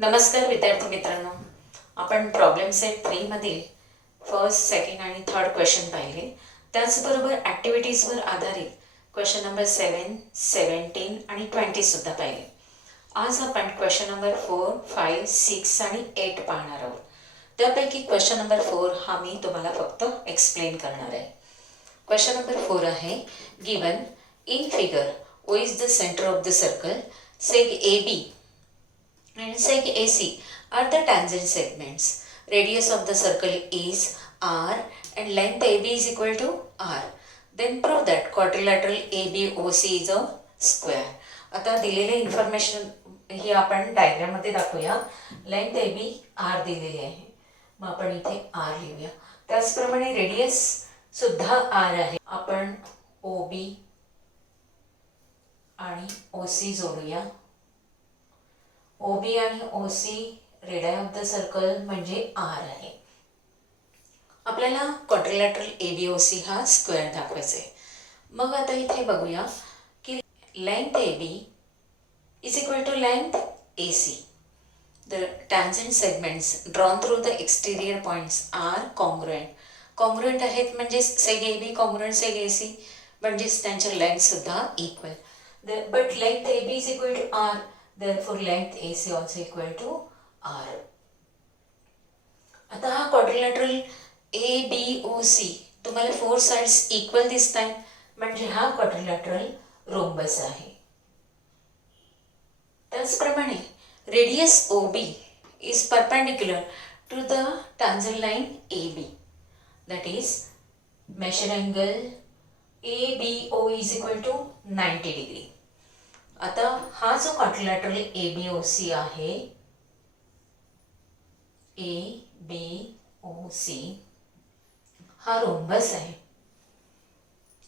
नमस्कार विद्यार्थी मित्रांनो, आपण प्रॉब्लेम सेट 3 मधील फर्स्ट, सेकंड आणि थर्ड क्वेश्चन पाहिले. त्याचबरोबर ॲक्टिव्हिटीजवर आधारित क्वेश्चन नंबर 7, 17 आणि 20 सुद्धा पाहिले. आज आपण क्वेश्चन नंबर 4, 5, 6 आणि 8 पाहणार आहोत. त्यापैकी क्वेश्चन नंबर 4 हा मी तुम्हाला फक्त एक्सप्लेन करणार आहे. क्वेश्चन नंबर 4 आहे, given in figure O is the centre of the circle, seg A B and seg AC are the tangent segments. Radius of the circle is R and length AB is equal to R. Then prove that quadrilateral ABOC is a square. आता दिलेले information ही आपण डायग्राममध्ये दाखवूया. Length AB R दिलेली आहे, मग आपण इथे R लिहूया. त्याचप्रमाणे रेडियस सुद्धा R आहे. आपण OB आणि OC जोडूया. OB आणि OC radius of the circle म्हणजे R आहे. आपल्याला क्वाड्रिलॅटरल ABOC हा स्क्वेअर दाखवायचा आहे. मग आता इथे बघूया की length AB is equal to length AC. The tangent segments drawn through the exterior points are congruent. Congruent आहेत म्हणजे seg AB congruent seg AC, म्हणजेच त्यांच्या लेंथ सुद्धा equal. But length AB is equal to R, therefore length AC also equal to R. आता हा quadrilateral ABOC तुम्हाला 4 sides equal दिसत आहेत, म्हणजे हा क्वाड्रिलॅटरल रोम्बस आहे. त्याचप्रमाणे radius OB is perpendicular to the tangent line AB, that is measure angle ABO is equal to 90 degree. आता हा जो क्वाड्रिलॅटरल ABOC आहे, ABOC हा रोम्बस आहे.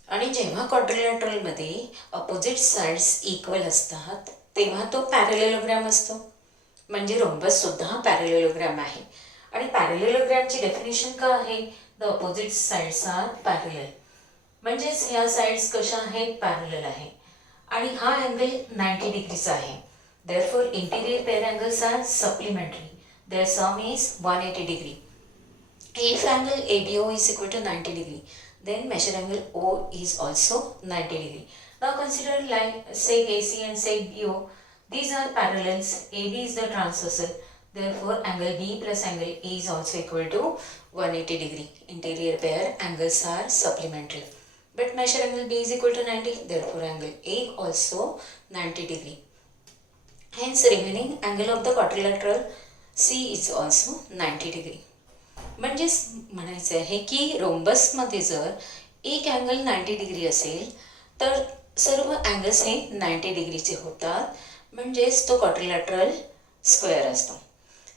आणि जेव्हा क्वाड्रिलॅटरलमध्ये अपोजिट साइड्स इक्वल असतात तेव्हा तो पॅरलेलोग्राम असतो, म्हणजे रोम्बस सुद्धा हा पॅरलेलोग्राम आहे. आणि पॅरलेलोग्रामची डेफिनेशन का आहे? The opposite sides are parallel, म्हणजेच ह्या साइड्स कशा आहेत? पॅरलल आहे. आणि हा अँगल 90 डिग्रीचा आहे. Therefore interior pair angles are supplementary. Their sum is 180 degree. If angle ABO is equal to 90 degree, then measure angle O is also 90 degree. Now consider line seg AC and seg BO. These are parallels. AB is the transversal. Therefore angle B plus angle A is also equal to 180 degree. Interior pair angles are supplementary. But measure angle B is equal to 90, therefore angle A also 90 degree. Hence remaining angle of the quadrilateral C is also 90 degree. म्हणजेच म्हणायचं आहे की रोम्बसमध्ये जर एक angle 90 degree असेल तर सर्व angles हे 90 डिग्रीचे होतात, म्हणजेच तो क्वाड्रिलॅटरल स्क्वेअर असतो.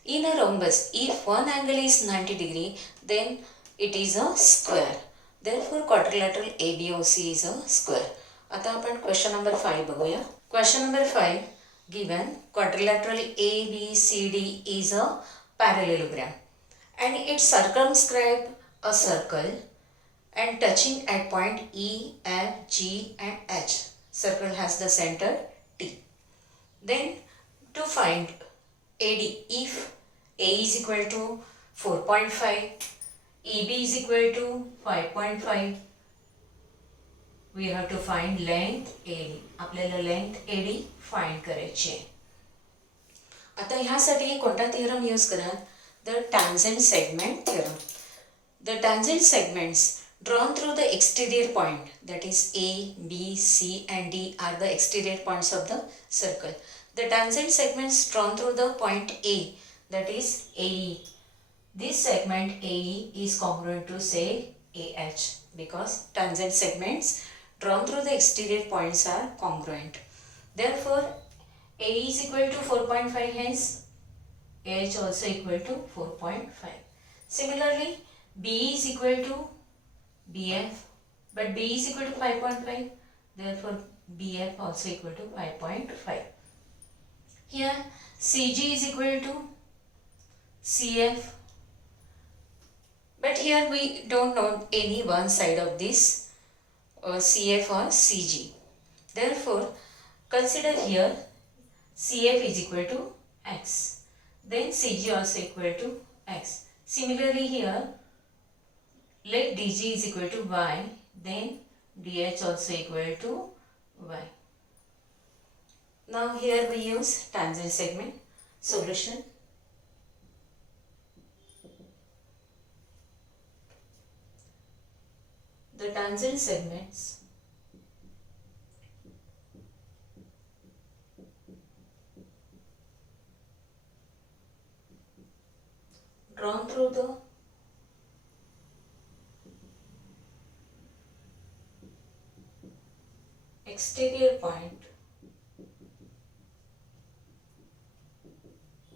In a rhombus if one angle is 90 degree then it is a square. Therefore quadrilateral ABOC is a square. आता आपण क्वेश्चन नंबर 5 बघूया. Question number 5, given quadrilateral ABCD is a parallelogram and it circumscribes a circle and touching at point E, F, G and H. Circle has the center T. Then to find AD, if A is equal to 4.5, EB is equal to 5.5, we have to find length AD. आपल्याला length AD find करायची आहे. आता ह्यासाठी कोणता theorem use करा? The tangent segment theorem. The tangent segments drawn through the exterior point, that is A, B, C and D are the exterior points of the circle. The tangent segments drawn through the point A, that is AE. This segment AE is congruent to say AH because tangent segments drawn through the exterior points are congruent. Therefore AE is equal to 4.5, hence AH also equal to 4.5. Similarly B is equal to BF, but B is equal to 5.5, therefore BF also equal to 5.5. Here CG is equal to CF, but here we don't know any one side of this CF or CG. Therefore consider here CF is equal to X. then CG also equal to x. Similarly here, let DG is equal to y, then DH also equal to y. Now here we use tangent segment. Solution. The tangent segments drawn through the exterior point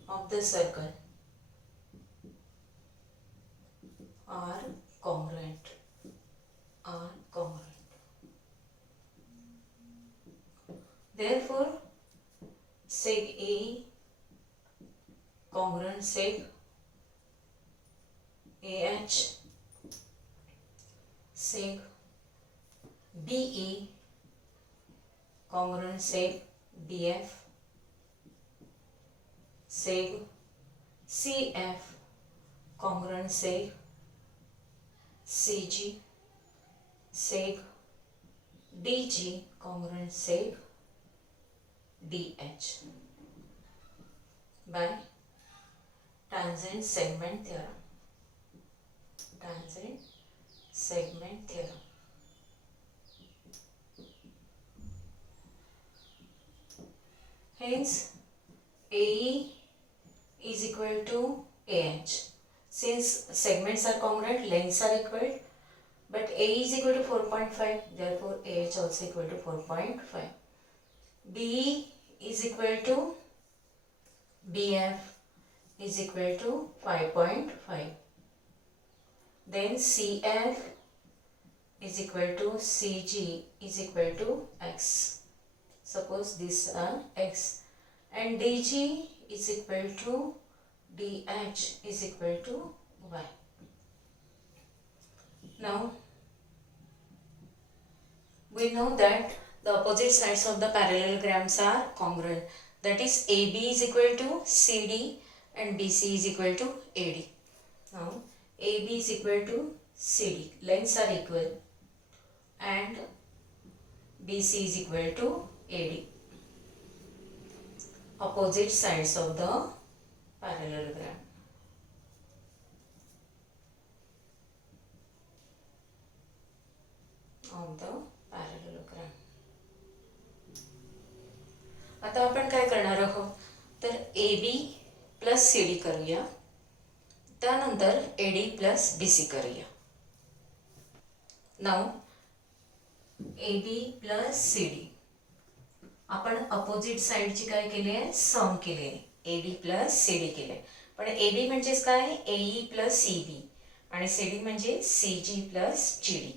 of the circle are congruent. Therefore, seg A congruent seg AH, seg BE congruent seg BF, seg CF congruent seg CG, seg DG congruent seg DH by tangent segment theorem. Tangent segment theorem. Hence, AE is equal to AH. Since segments are congruent, lengths are equal, but AE is equal to 4.5, therefore AH also equal to 4.5. BE is equal to BF is equal to 5.5. Then CF is equal to CG is equal to X. Suppose these are X. And DG is equal to DH is equal to Y. Now, we know that the opposite sides of the parallelograms are congruent. That is, AB is equal to CD and BC is equal to AD. Now, AB is equal to CD. Lengths are equal. And BC is equal to AD. Opposite sides of the parallelogram. Of the parallelogram. आता आपण काय करणार आहोत, तर AB plus CD करूया, त्यानंतर AD plus BC करूया. Now AB plus CD आपण अपोजिट साइडची काय केली आहे, सम केली आहे. AB प्लस CD केले. पण AB म्हणजेच काय, AE प्लस CB आणि CD म्हणजे CG plus GD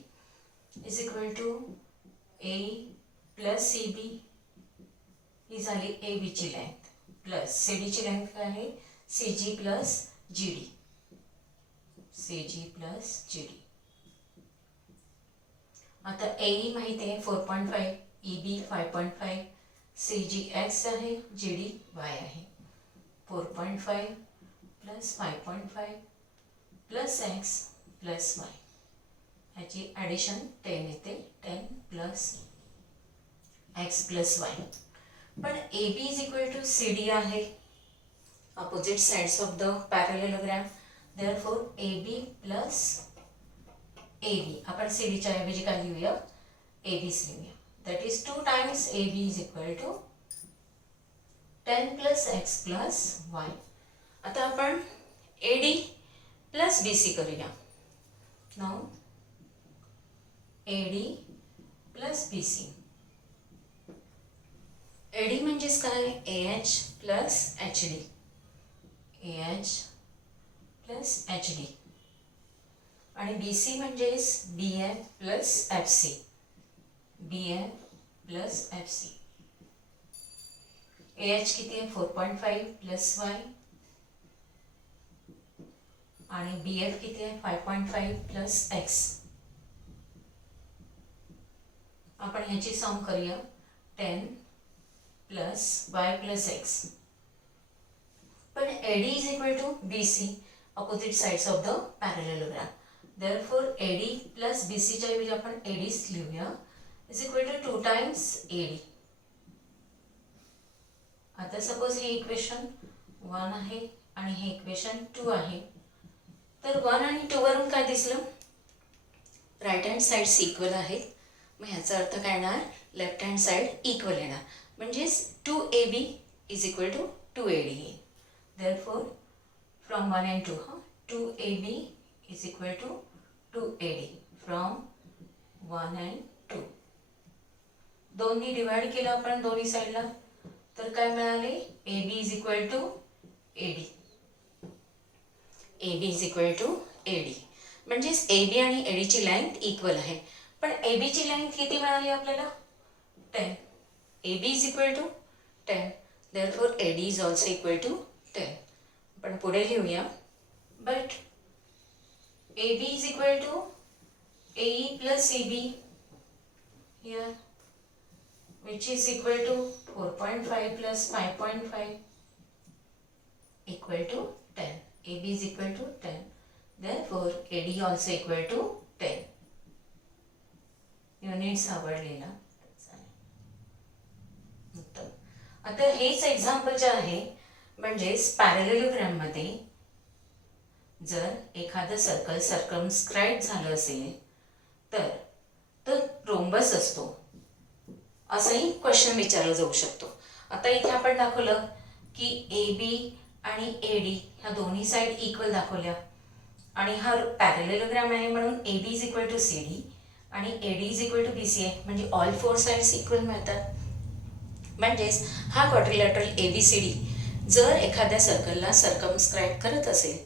is equal to AE plus CB ही झाली AB ची लेंथ प्लस CD ची लेंथ काय आहे, CG plus GD. CG plus GD. आता AE माहिती आहे 4.5, EB 5.5, CG X आहे, GD Y आहे. 4.5 plus 5.5 plus X plus Y. याची ॲडिशन 10 येते. 10 प्लस X प्लस Y. पण AB is equal to CD आहे, opposite sides of the parallelogram. Therefore, AB plus AB. आपण CD च्या ऐवजी काय लिहूया, AB's लिहूया. That is 2 times AB is equal to 10 plus X plus Y. आता आपण AD plus BC करूया. Now, AD plus BC. AD म्हणजेच काय, AH plus HD. AH plus HD. आणि BC म्हणजेच BF plus FC. BF plus FC. AH किती आहे, 4.5 plus Y. आणि BF किती आहे, 5.5 plus X. आपण ह्याची सम करूया, 10 प्लस Y प्लस X. पण AD is equal to BC, opposite sides of the parallelogram. Therefore AD plus BC च्या ऐवजी आपण AD's लिहूया, is equal to 2 times AD. आता सपोज हे इक्वेशन 1 आहे आणि हे इक्वेशन 2 आहे, तर 1 आणि 2 वरून काय दिसलं, राईट हँड साईड्स इक्वल आहेत. मग ह्याचा अर्थ काय येणार, लेफ्ट हँड साईड इक्वल येणार, म्हणजेच 2AB is equal to 2AD येईल. Therefore from 1 and 2, 2AB is equal to 2AD from 1 and 2. दोन्ही डिवाइड केलं आपण दोन्ही साईडला, तर काय मिळाले, AB is equal to AD. AB is equal to AD म्हणजेच AB आणि AD ची लेंथ इक्वल आहे. पण AB ची लेंथ किती मिळाली आपल्याला, 10. AB is equal to 10. Therefore AD is also equal to 10. आपण पुढे लिहूया, but AB is equal to AE plus AB here, which is equal to 4.5 plus 5.5 equal to 10. AB is equal to 10. Therefore, AD also equal to 10. Units आवडलेला. आता हेच example जे आहे, म्हणजेच parallelogram मध्ये जर एखादं सर्कल सर्कमस्क्राईब झालं असेल तर रोम्बस असतो, असंही क्वेश्चन विचारला जाऊ शकतो. आता इथे आपण दाखवलं की AB आणि AD ह्या दोन्ही साईड इक्वल दाखवल्या आणि हा पॅरलेलोग्राम आहे, म्हणून AB is equal to CD आणि AD is equal to BC आहे, म्हणजे ऑल 4 साइड्स इक्वल मिळतात. म्हणजेच हा क्वाड्रिलॅटरल ABCD जर एखाद्या सर्कलला सर्कमस्क्राईब करत असेल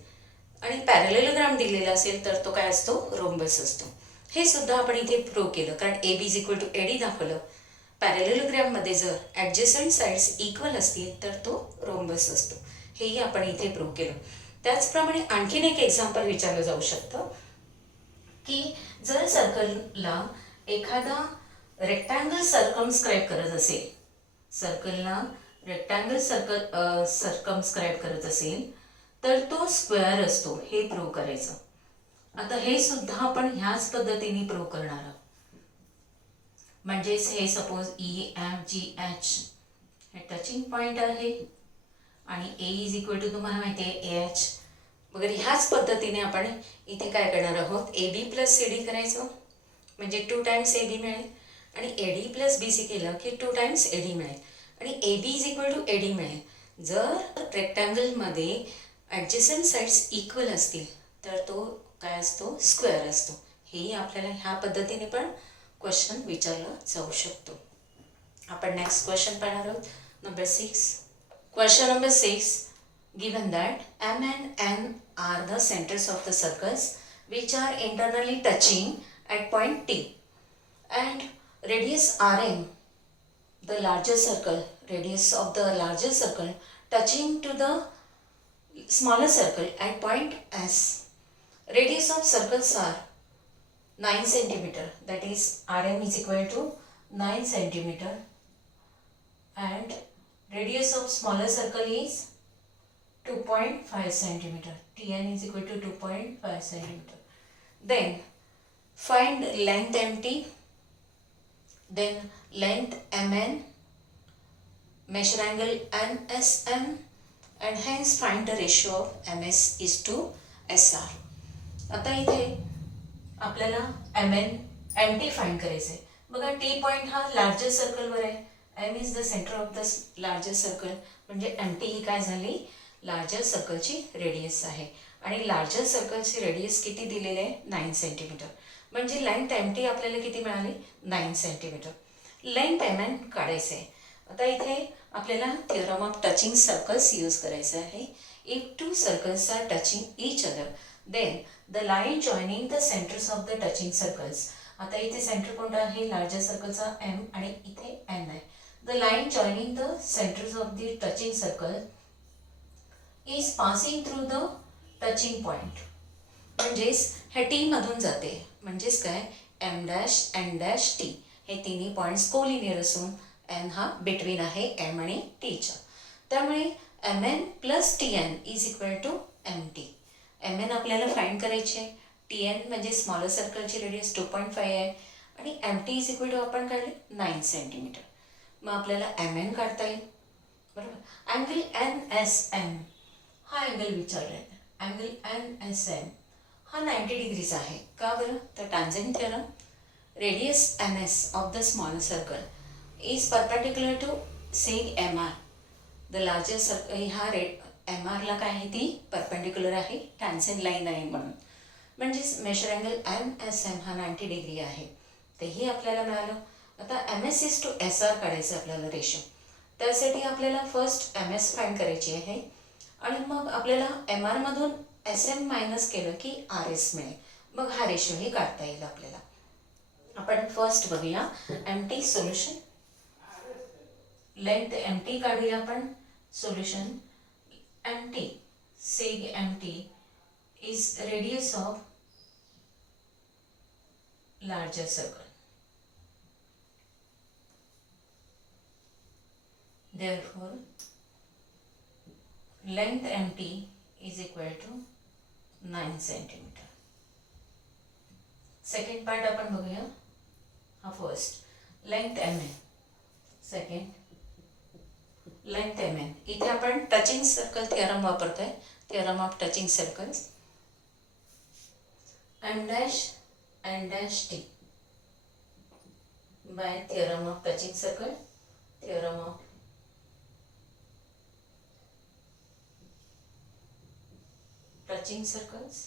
आणि पॅरलेलोग्राम दिलेला असेल तर तो काय असतो, रोम्बस असतो. हे सुद्धा आपण इथे प्रूव्ह केलं, कारण AB is equal to AD दाखवलं. पॅरलेलोग्राममध्ये जर ॲडजस्टंट साइड्स इक्वल असतील तर तो रोम्बस असतो, हेही आपण इथे प्रूव्ह केलं. त्याचप्रमाणे आणखीन एक एक्झाम्पल विचारलं जाऊ शकतं की जर सर्कलला एखादा रेक्टँगल सर्कमस्क्राईब करत असेल, सर्कलला रेक्टँगल सर्कमस्क्राईब करत असेल तर तो स्क्वेअर असतो, हे प्रूव्ह करायचं. आता हे सुद्धा आपण ह्याच पद्धतीने प्रूव्ह करणार आहोत. म्हणजेच हे सपोज EFGH हे टचिंग पॉईंट आहे आणि A इज इक्वल टू तुम्हाला माहिती आहे AH वगैरे. ह्याच पद्धतीने आपण इथे काय करणार आहोत, AB प्लस CD करायचं म्हणजे 2 टाइम्स AB मिळेल आणि AD प्लस BC केलं की 2 टाइम्स AD मिळेल आणि AB is equal to AD मिळेल. जर रेक्टँगलमध्ये ॲडजस्टंट साइड्स इक्वल असतील तर तो काय असतो, स्क्वेअर असतो. हेही आपल्याला ह्या पद्धतीने पण क्वेश्चन विचारला जाऊ शकतो. आपण नेक्स्ट क्वेश्चन पाहणार आहोत, number 6. Question number 6. Given that M and N are the centers of the circles which are internally touching at point T and radius Rm, the larger circle, radius of the larger circle touching to the smaller circle at point S. Radius of circles are 9 centimeter, that is Rm is equal to 9 centimeter and radius of smaller circle is 2.5 centimeter. Tn is equal to 2.5 centimeter. Then find length MT, then length Mn, measure angle NSM, and hence find the ratio of MS is to SR. आता इथे आपल्याला MN MT find करायचं आहे. बघा T point हा larger सर्कलवर आहे, M is the centre of the larger circle, म्हणजे MT ही काय झाली, लार्जर सर्कलची रेडियस आहे आणि लार्जर सर्कलची रेडियस किती दिलेली आहे, 9 सेंटीमीटर. म्हणजे लेंथ MT आपल्याला किती मिळाली, 9 सेंटीमीटर. लेंथ MN काढायचं आहे. आता इथे आपल्याला theorem of touching circles use करायचं आहे. If 2 circles are touching each other then the line joining the centres of the touching circles. आता इथे सेंटर कोणता आहे, लार्जर सर्कलचा M आणि इथे N आहे. The line joining the centers of the touching circle is passing through the touching point. म्हणजेच हे T मधून जाते, म्हणजेच काय M dash N dash T हे तिन्ही पॉईंट्स कोलिनियर असून N हा बिटवीन आहे M आणि T च्या. त्यामुळे M N plus T N is equal to M T. M N आपल्याला फाईंड करायची आहे, टी एन म्हणजे स्मॉलर सर्कलची रेडियस 2.5 आहे आणि M T is equal to आपण काढले 9 सेंटीमीटर. मग आपल्याला एम एन काढता येईल. बरोबर. अँगल एन एस एम हा अँगल विचारला आहे. अँगल एन एस एम हा 90 डिग्रीज आहे. का बरं? तर tangent theorem, radius N S of the smaller circle is perpendicular to seg M R. The larger circle हा एम आरला काय आहे, ती परपेंडिक्युलर आहे, टॅन्जंट लाईन आहे म्हणून. म्हणजेच measure angle N S M हा 90 डिग्री आहे. तेही आपल्याला मिळालं. आता M S is to S R काढायचं आपल्याला रेशो. त्यासाठी आपल्याला फर्स्ट एम एस फाईंड करायची आहे आणि मग आपल्याला एम आरमधून एस एम मायनस केलं की आर एस मिळेल. मग हा रेशोही काढता येईल आपल्याला. आपण फर्स्ट बघूया M T solution. Length M T काढूया आपण. Solution M T, seg M T is radius of larger circle. Therefore, length MT is equal to 9 centimeter. Second part आपण बघूया. हा first length MN, second length MN. इथे आपण touching circle theorem वापरतोय, theorem of touching circles. M dash and dash t by theorem of touching circle, theorem of touching circles,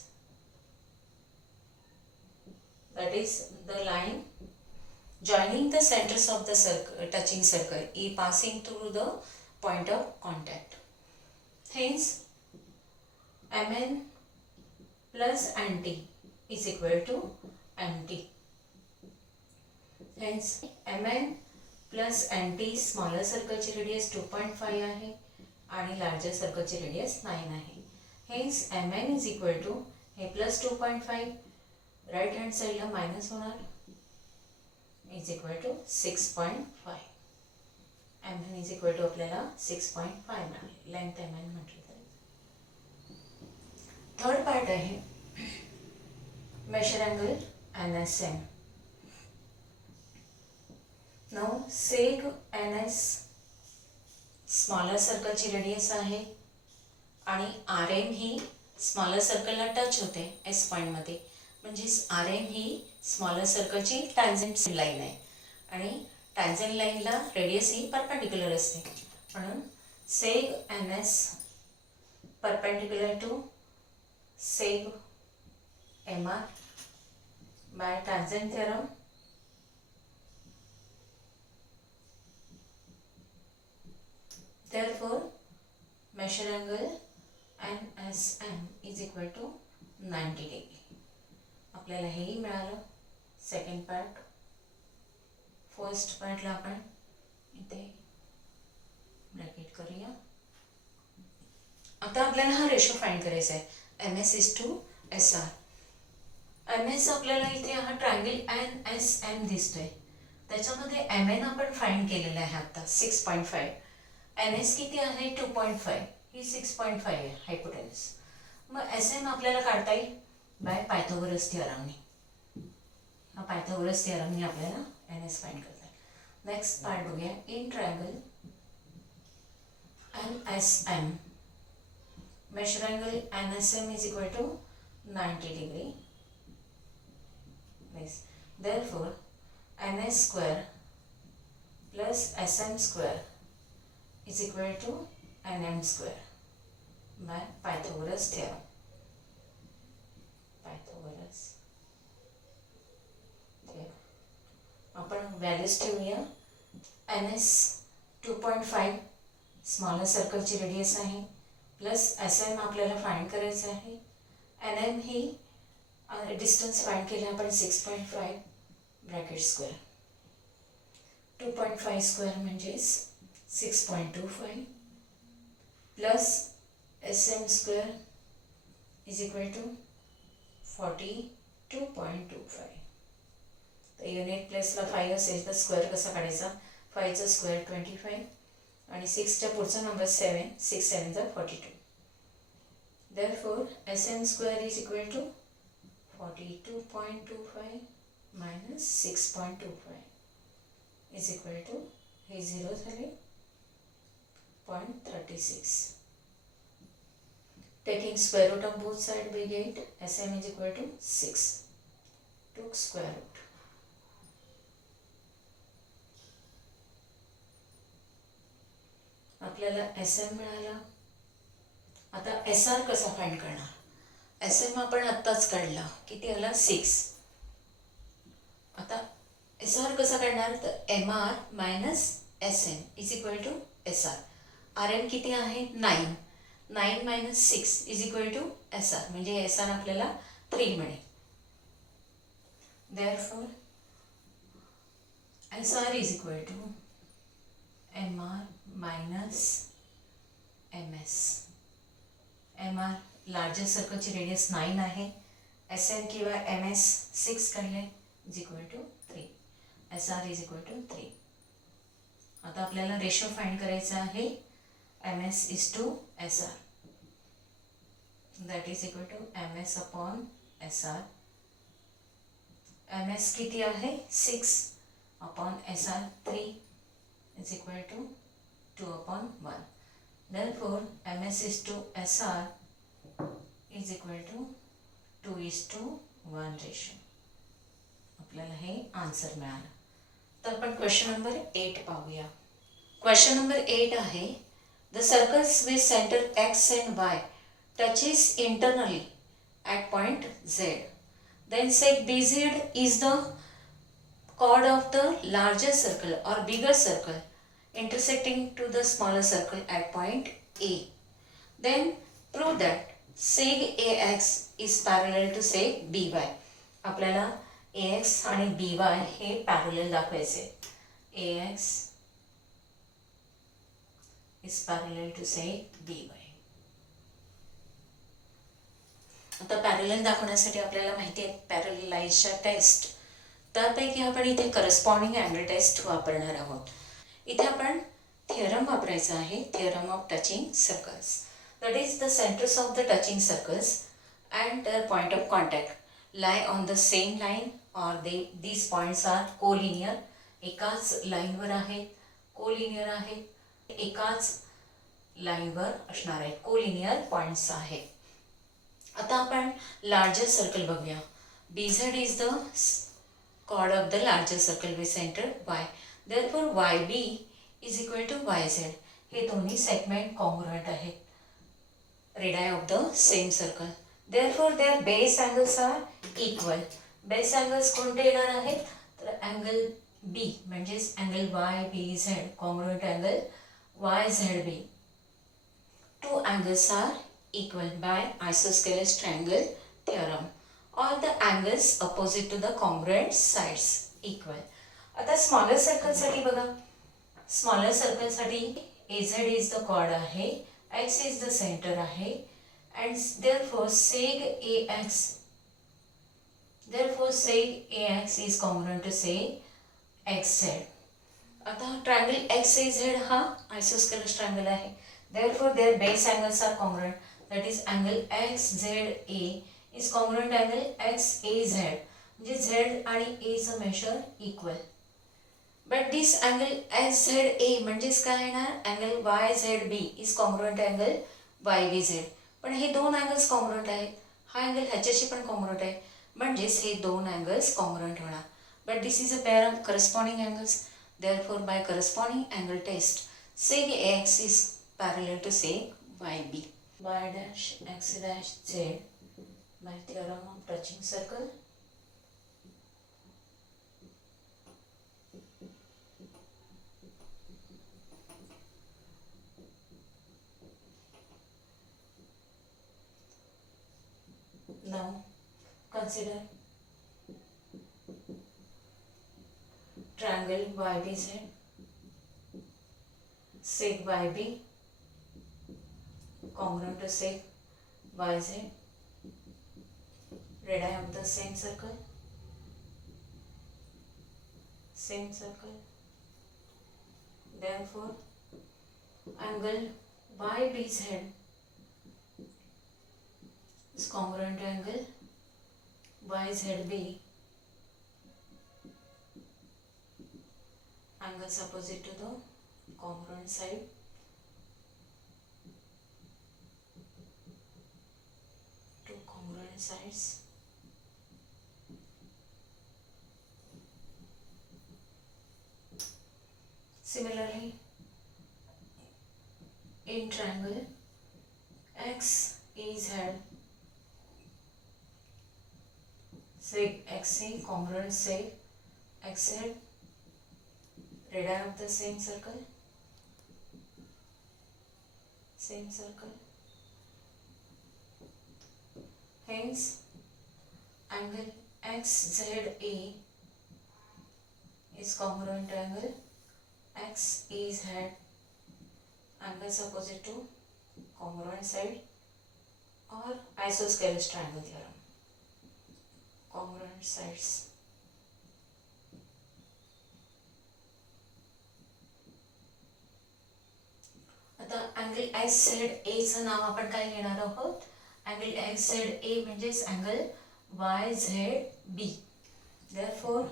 that is the line joining the centers of the circle, touching circle E passing through the point of contact. Hence Mn plus Nt is equal to Mt. Hence Mn plus Nt smaller सर्कलची radius 2.5 आहे आणि larger सर्कलची radius 9 आहे. Hence Mn is equal to हे plus 2.5 right hand साईडला minus होणार, is equal to 6.5. Mn is equal to आपल्याला 6.5 मिळाले लेंथ Mn म्हटलं तरी. थर्ड पार्ट आहे measure angle NSM. Now seg NS smaller सर्कलची रेडियस आहे आणि आर एम ही स्मॉलर सर्कलला टच होते एस पॉईंटमध्ये. म्हणजेच आर एम ही स्मॉलर सर्कलची टॅन्जंट लाईन आहे आणि टॅन्जंट लाईनला रेडियस ही परपेंडिक्युलर असते. म्हणून seg N S perpendicular to seg M R by tangent theorem. Therefore, measure angle NSM is equal to 90 degree. आपल्याला हेही मिळालं. Second part. फर्स्ट पार्टला आपण इथे ब्रॅकेट करूया. आता आपल्याला हा रेशो फाइंड करायचा आहे. M S is to S R. M S आपल्याला इथे हा ट्रायंगल एन एस एम दिसतोय, त्याच्यामध्ये एम एन आपण फाइंड केलेला आहे आता 6.5. एन एस किती आहे 2.5, ही 6.5 आहे हायपोटेनस. मग एस एम आपल्याला काढता येईल बाय पायथागोरस थिअरमने. हा पायथागोरस थिअरमने आपल्याला एन एस फाइंड करता येईल. नेक्स्ट पार्ट बघूया. In triangle N S M measure angle N S M is equal to 90 degree. Therefore, ns square plus sm square is equal to nm square by Pythagoras theorem. Pythagoras theorem. आपण values ठेवूया. ns 2.5 smaller सर्कलची radius आहे plus sm आपल्याला find करायचं आहे. nm ही distance find केलं आपण 6.5 bracket square. 2.5 square म्हणजेच 6.25 plus S M square is equal to 42.25. तर युनिट प्लेसला 5 असेल तर स्क्वेअर कसा काढायचा. 5चा स्क्वेअर 25 आणि 6च्या पुढचा नंबर 7, 6 7 जा 42. Therefore Sm square is equal to 42.25 minus 6.25 is equal to हे 0 झाले 0.36. Taking square root of both sides we get Sm is equal to 6. Took square root. आपल्याला Sm मिळाला. आता SR कसा फाइंड करणार? Sm आपण आत्ताच काढला, किती आला 6. आता SR कसा काढणार? तर MR minus Sm is equal to SR. RM किती आहे 9. 9 minus 6 is equal to SR, म्हणजे SR आपल्याला 3 मिळेल. Therefore SR is equal to MR minus MS. MR larger सर्कलची रेडियस 9 आहे. SM किंवा MS 6 काढले is equal to 3. SR is equal to 3. आता आपल्याला रेशो फाइंड करायचा आहे MS is to SR. That is equal to MS upon SR. MS किती आहे 6 upon SR 3 is equal to 2 upon 1. Therefore MS is to SR is equal to 2:1 ratio. आपल्याला हे answer मिळालं. तर आपण क्वेश्चन नंबर 8 पाहूया. क्वेश्चन नंबर 8 आहे, the circles with centre X and Y touches internally at point Z. Then sec BZ is the chord of the larger circle or bigger circle intersecting to the smaller circle at point A. Then prove that seg AX is parallel to seg BY. आपल्याला AX आणि BY हे parallel दाखवायचे. AX is parallel to seg BY. आता parallel दाखवण्यासाठी आपल्याला माहिती आहे पॅरललाइजच्या taste. त्यापैकी आपण इथे करस्पॉन्डिंग अँगल टेस्ट वापरणार आहोत. इथे आपण थिअरम वापरायचा आहे, theorem of touching circles. That is the centres of the touching circles and their point of contact lie on the same line or these points are collinear. एकाच लाईनवर आहेत, collinear आहेत, एकाच लाईनवर असणार आहेत, कोलिनियर पॉईंट्स आहेत. आता आपण लार्जर सर्कल बघूया. BZ is the chord of the larger circle with center Y. Therefore YB is equal to YZ. हे दोन्ही सेगमेंट कॉन्ग्रुएंट आहेत, radii of the same circle. Therefore their base angles are equal. Base angles कोणते येणार आहेत? तर angle B म्हणजेच angle YBZ congruent angle YZB. Two angles are equal by isosceles triangle theorem. All the angles opposite to the congruent sides equal. आता smaller सर्कलसाठी बघा, smaller सर्कलसाठी AZ is the chord आहे, X is the center आहे, and therefore seg AX is congruent to seg XZ. आता triangle XAZ हा isosceles triangle आहे. Therefore their base angles are congruent. That is angle XZA is congruent angle XAZ. म्हणजे Z आणि A चं measure equal. But this angle XZA म्हणजेच काय येणार? Angle YZB is congruent angle YBZ. पण हे दोन अँगल्स कॉन्ग्रुएंट आहेत. हा अँगल ह्याच्याशी पण कॉन्ग्रुएंट आहे, म्हणजेच हे दोन अँगल्स कॉन्ग्रुएंट होणार. But this is a pair of corresponding angles. Therefore by corresponding angle test seg AX is parallel to seg YB. Y dash X dash Z by theorem of touching circle. Now consider triangle YBZ, seg YB congruent to seg YZ, radii of the same circle. Therefore angle YBZ is congruent to angle YZB. Angles opposite to the congruent side. Two congruent sides. Similarly, in triangle XEZ, seg XE congruent seg XZ, radii of the same circle. Hence, angle XZA is congruent to angle XEZ, angles opposite to congruent side, or isosceles triangle theorem. Congruent sides. आता angle XZA चं नाव आपण काय घेणार आहोत? Angle XZA म्हणजेच angle YZB. Therefore,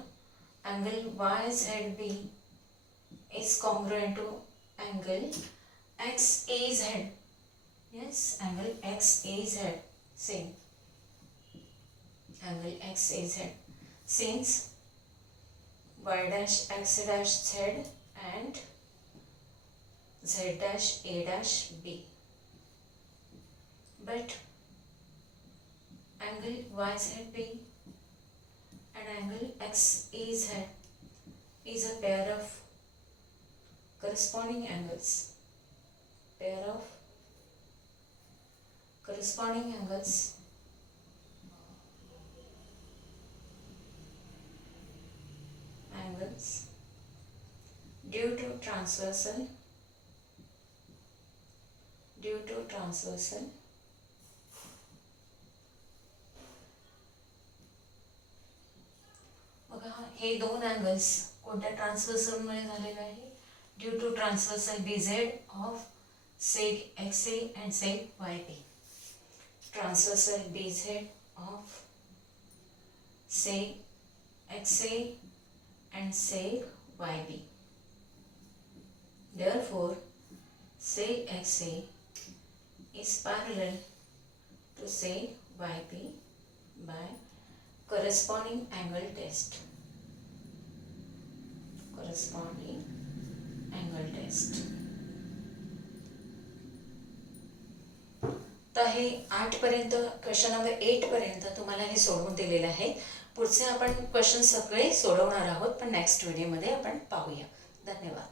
angle YZB is congruent to angle XAZ. Yes, angle XAZ. Same. Angle XAZ. Since Y dash X dash Z and Z dash A dash B. But angle YZB and angle XEZ is a pair of corresponding angles. Due to transversal बघा हे दोन angles कोणत्या transversal मुळे झालेले आहे? Due to transversal BZ of seg XA and seg YB. Transversal BZ of seg XA and seg YB. Therefore, seg XA is parallel to seg YB by corresponding angle test. तर हे 8 पर्यंत question number 8 पर्यंत तुम्हाला हे सोडवून दिलेलं आहे. पुढचे आपण क्वेश्चन सगळे सोडवणार आहोत, पण नेक्स्ट व्हिडिओमध्ये आपण पाहूया. धन्यवाद.